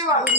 今晚你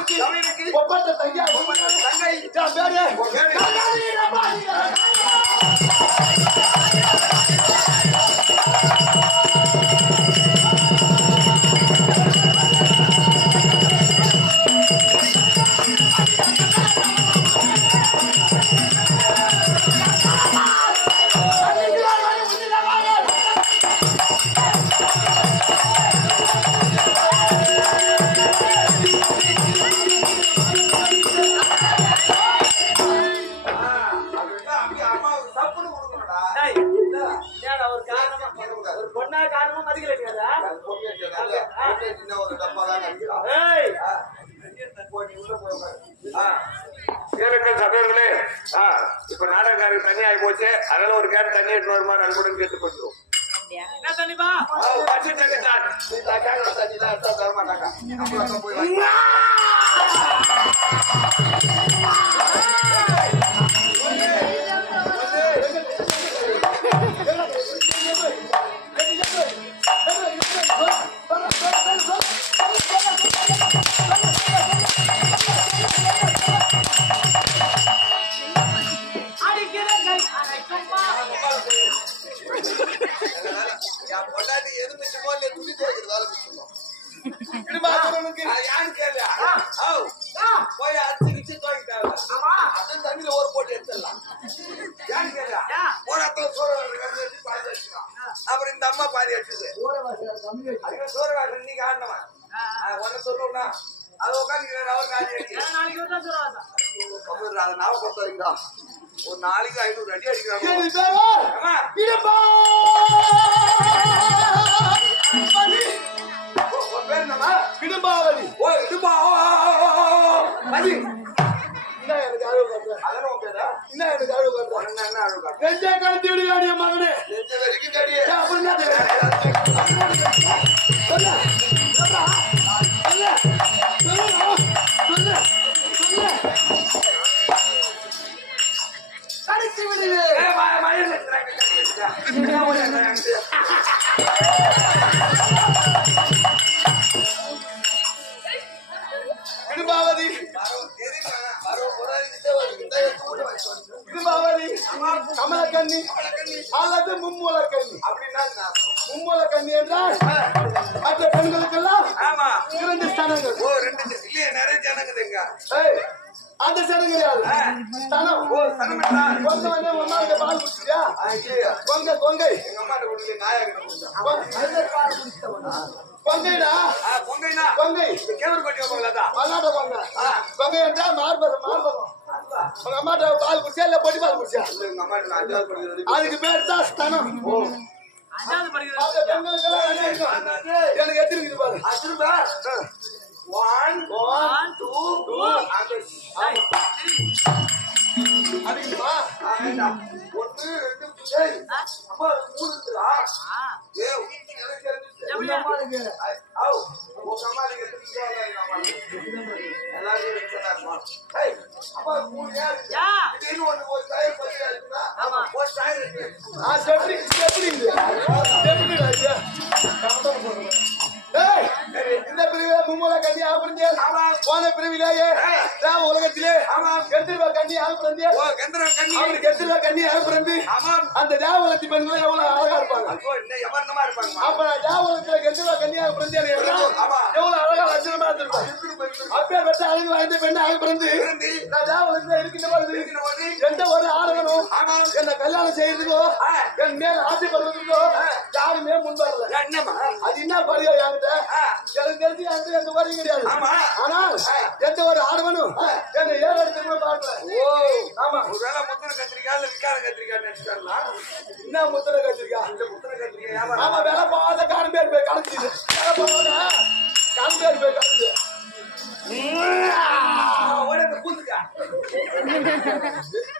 ಹುಡುಕಿ ಒಬ್ಬ ತಂಗಿ ತಂಗಿ ಬೇರೆ மாணவர்கள் சகோதரர்களே இப்ப நாடகக்காரருக்கு தண்ணி ஆகி போச்சு. அதனால ஒரு கேன் தண்ணி எடுத்து வருமாறு அன்புடன் கேட்டு போட்டுருவோம் என்ன தண்ணிப்பா பச்சை தண்ணி தான். தர மாட்டாங்க அம்மா பாதி எடுத்துது சூரவாசன் நீ அது உட்காந்து அவர் நான் பொறுத்த வரைக்கும் ஒரு நாளைக்கு ஐநூறு அடி அடிக்கிறாங்க. பேர்? என்னமா இடும்பாவலி என்ன எனக்கு அழுவு காட்டுறேன். அதெல்லாம் ஓகேதா என்ன எனக்கு அழுவு காட்டுறேன். என்ன என்ன அழுவு காட்டுறேன்? ரெண்டே கழுத்து விடு காடிய மகனே. ரெண்டு வரைக்கும் காடிய அப்புறம் என்ன சொல்ல சொல்ல சொல்ல சொல்ல. கழுத்து விடு. மயிர் பால் குடிச்சியா கொங்க கொங்கை. எங்க அம்மா கொண்டு நாயகன் கொங்கைடா? ஆ பொங்கைனா கொங்கை. கேவர் கொட்டி வைப்பாங்களா மல்லாட்ட கொங்க. கொங்கை என்றால் மார்பகம் மார்பகம். உங்க அம்மாட்ட பால் குடிச்சியா இல்ல பொடி பால் குடிச்சியா எங்க அம்மா அதுக்கு பேர் தான் ஸ்தானம்? எனக்கு எத்தனை இருக்குது பாரு? திரும்ப ஒன் One, டூ two. ஒண்ணு ரெண்டு. ஏய், அம்மா மூணு இருக்குடா. ஏய், எனக்கு ஆமா. போன ஏய். நான் உலகத்திலே ஆமா. எத்திருவா கண்ணி கந்தரம் கண்ணி. அவனுக்கு எத்திருவா கண்ணி ஆப்பிடுந்து ஆமாம். அந்த தேவலத்தி பெண்கள் எவ்வளவு அழகா இருப்பாங்க. அப்ப நான் தேவலத்துல எத்திருவா கண்ணி ஆப்பிடுந்து ஆமா. எவ்வளவு அழகா லட்சணமா இருந்திருப்பாங்க அப்பே பெற்ற அழகு வாய்ந்த பெண்ணை ஆப்பிடுந்து இருந்து, நான் தேவலத்துல இருக்கின்ற போது, எந்த ஒரு ஆடவனும் ஆமா. என்ன கல்யாணம் செய்யறதுக்கோ. என் மேல் ஆசைப்படுறதுக்கோ யாருமே முன் வரல என்னம்மா? அது என்ன பரியா என்கிட்ட. எனக்கு தெரிஞ்சு என்கிட்ட எந்த குறையும் கிடையாது. ஆனால் எந்த ஒரு ஆடவனும் என்னை ஏழு கூட பார்க்கல ஓ, ஆமா ஒருவேளை முத்திர கத்திரிக்காய் இல்ல விக்கார கத்திரிக்காய் நினைச்சிட்டாங்களா? என்ன முத்திரை கத்திரிக்கா இந்த முத்திர கத்திரிக்காய் வியாபாரம் ஆமா வேலை போகாத காரம் பேர் போய் கலந்துது வேலை போகாத காரம் பேர் போய் கலந்து ஓடி. எங்க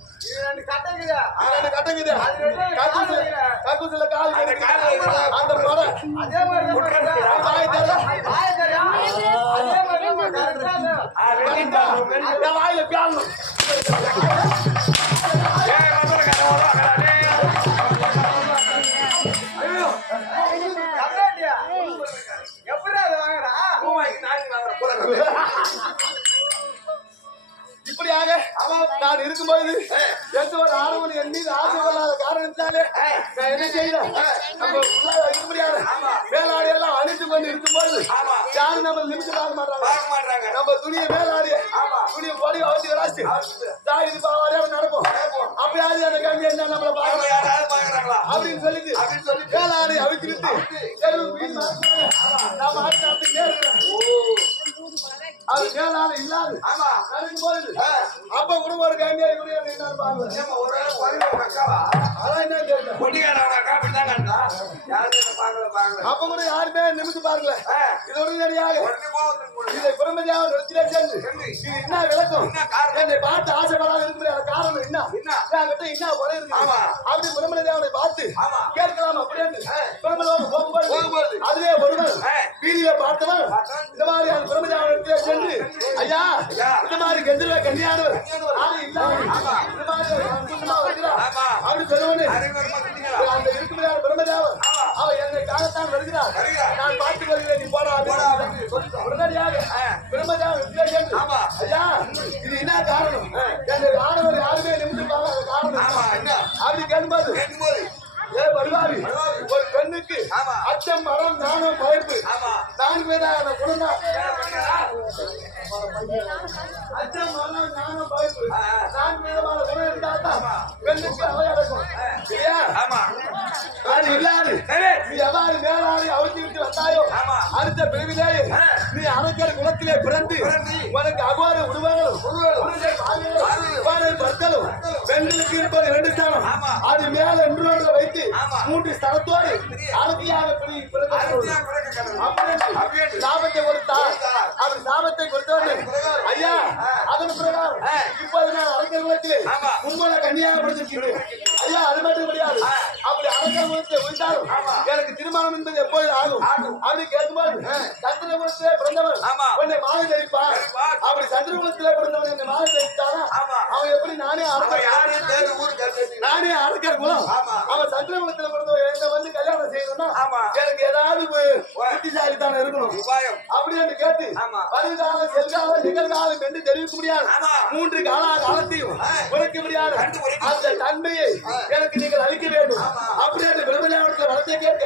கக்கூசுல- கால் அந்த. அதே மாதிரி. நம்ம லிமிட் பார்க்க மாட்டாங்க. நம்ம துணியை மேலாடி துணியை போடி அவசி ராசி தாய்க்கு பாவாடியா நடப்போம். அப்ப யாரு அந்த கம்பி என்ன நம்மள பார்க்கறாங்களா? அப்படின்னு சொல்லிட்டு அப்படின்னு சொல்லி மேலாடை. நான் மாட்டு அப்படியே இருக்கிறேன் அது மேலாடை இல்லாது. ஆமா. நடக்கும்போது அப்ப கூட ஒரு கம்பியாடி கூட என்னன்னு பாருங்க? அதான் என்ன தெரியல. அப்ப கூட யாருமே நிமிந்து பாருங்கள இது உடனடியாக. இதை பிரம்மதியாக நிறுத்திலே சென்று இது என்ன விளக்கம் என்ன பார்த்து ஆசைப்படாத இருக்க முடியாத காரணம் என்ன என்ன? என்கிட்ட என்ன குறை இருக்கு. அப்படி பிரம்மதேவனை பார்த்து. கேட்கலாம் அப்படின்னு பிரம்மதேவன் போகும்போது. அதுவே ஒருவன் ஆ. வீதியில பார்த்தவன். இந்த மாதிரி அந்த பிரம்மதேவன் இடத்திலே சென்று ஐயா. இந்த மாதிரி கெந்திர கன்னியானவர். ஆளு இல்லாம ஆமா. இந்த மாதிரி சொல்லுவனே? அந்த இருக்குமையான பிரம்மதேவன் என்னை காணத்தான் வருகிறார். நான் பார்த்து வருகிறேன் நீ போடா போடா. உடனடியாக ஆமா. ஐயா இது என்ன காரணம் என்னை ஆடவர் யாருமே நிமிந்து காரணம்? அப்படி கேட்கும்போது ஏ வருவாரி ஒரு பெண்ணுக்கு. அச்சம் மரம் நாணம் பயப்பு. நான்கு குழந்தை என்ன பண்ணீங்களா? அச்சம் மரம் நாணம் பயப்பு. நான்கு பேரும் இப்ப அவ இறக்கும். இல்லையா? ஆமா அது இல்லாது சரி நீ எவ்வாறு மேலாடி அவிழ்த்து விட்டு வந்தாயோ. அடுத்த பிறவிலே ஆ. நீ அரக்கர் குலத்திலே பிறந்து. உனக்கு அகோர உருவங்களும் பற்களும் பெண்களுக்கு இருப்பது இரண்டு ஸ்தானம். அது மேல இன்னொன்று வைத்து. மூன்று ஸ்தலத்தோடு அப்படி. சாபத்தை கொடுத்தார். அவர் சாபத்தை கொடுத்தவர்கள். ஐயா. அதன் பிரகாரம். இப்போது நான் அரக்கர் குலத்திலே ஆமா. உண்மையில கன்னியாக படிச்சிருக்கீங்க ஐயா அது மட்டும் முடியாது ஆ. அப்படி விழுந்தாலும் ஆமா. எனக்கு திருமணம் என்பது எப்போது ஆகும். அப்படி கேட்கும்போது சந்திரகுலத்திலே பிறந்தவன். உன்னை மாலை தரிப்பான். அப்படி சந்திரகுலத்திலே பிறந்தவன் என்னை மாலை தரித்தானா ஆமா. அவன் எப்படி நானே நானே அரக்கர் குலம். அவன் சந்திரகுலத்திலே பிறந்தவன் என்ன வந்து கல்யாணம் செய்யணும்னா. எனக்கு ஏதாவது பு- புத்திசாலித்தனம் இருக்கணும் அப்படி என்று கேட்டு. வருகாலம் செல்காலம் நிகழ்காலம் என்று தெரிவிக்க முடியாது. மூன்று கால காலத்தையும். உரைக்க முடியாது அந்த தன்மையை எனக்கு நீங்கள் அளிக்க வேண்டும். அப்படி அந்த விரும்பினாவத்தில் வளத்தை கேட்டு